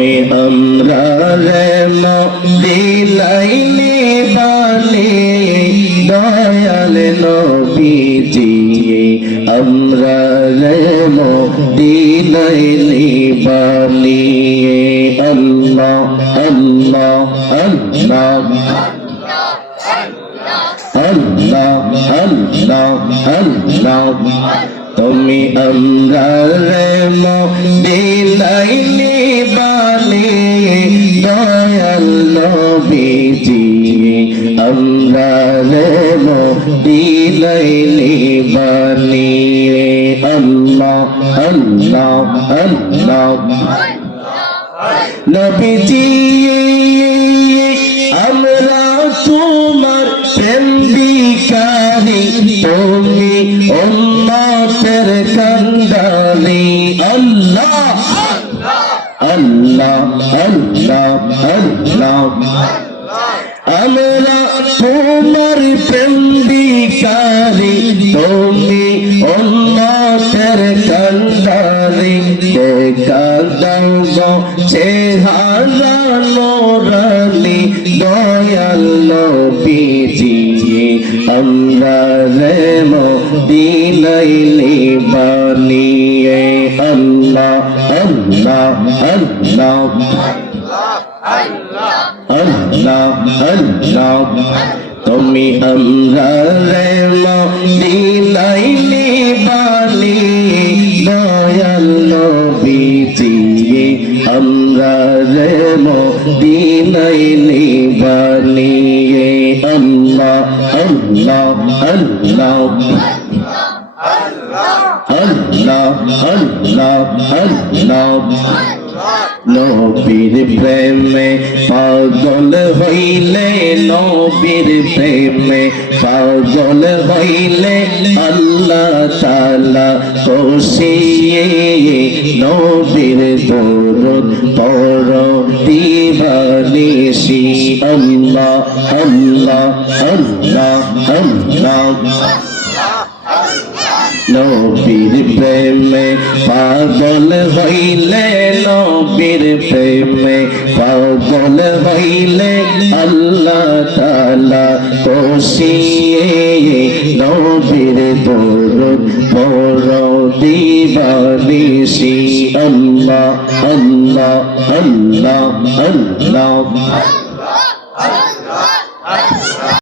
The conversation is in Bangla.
তুমি আমরা রে মদিনায় নিবানি দয়াল নবীজি আমরা রে মদিনায় নিবানি আল্লাহ আল্লাহ আল্লাহ আল্লাহ আল্লাহ আল্লাহ তুমি আমরা রে মদিনায় নিবানি দয়াল নবীজি আমরা রে মদিনায় নিবানি আল্লাহ আল্লাহ আল্লাহ নবীজি আমরা তোমার প্রেম ভিখারি তুমি উম্মতের কান্ডারি আল্লাহ আল্লাহ আল্লাহ আল্লাহ আমরা তোমার প্রেম ভিখারি তুমি উম্মতের কান্ডারি দেখা দাও গো চেহারা নূরানি দয়াল নবীজি আমরা রে মদিনায় নিবানি আল্লাহ আল্লাহ আল্লাহ আল্লাহ আল্লাহ তুমি আমরা রে মদিনায় নিবানি দয়াল নবীজি আমরা রে মদিনায় নিবানি আল্লাহ আল্লাহ আল্লাহ আল্লাহ আল্লাহ আল্লাহ নবীর প্রেমে পাগল হইলে নবীর প্রেমে পাগল হইলে আল্লাহ তাআলা খুশিয়ে নবীর দরুদ পড়ো দিবানিশি আল্লাহ আল্লাহ আল্লাহ আল্লাহ নবীর প্রেমে পাগল হইলে নবীর প্রেমে পাগল হইলে আল্লাহ তাআলা খুশিয়ে নবীর দরুদ পড়ো দিবানিশি আল্লাহ আল্লাহ আল্লাহ আল্লাহ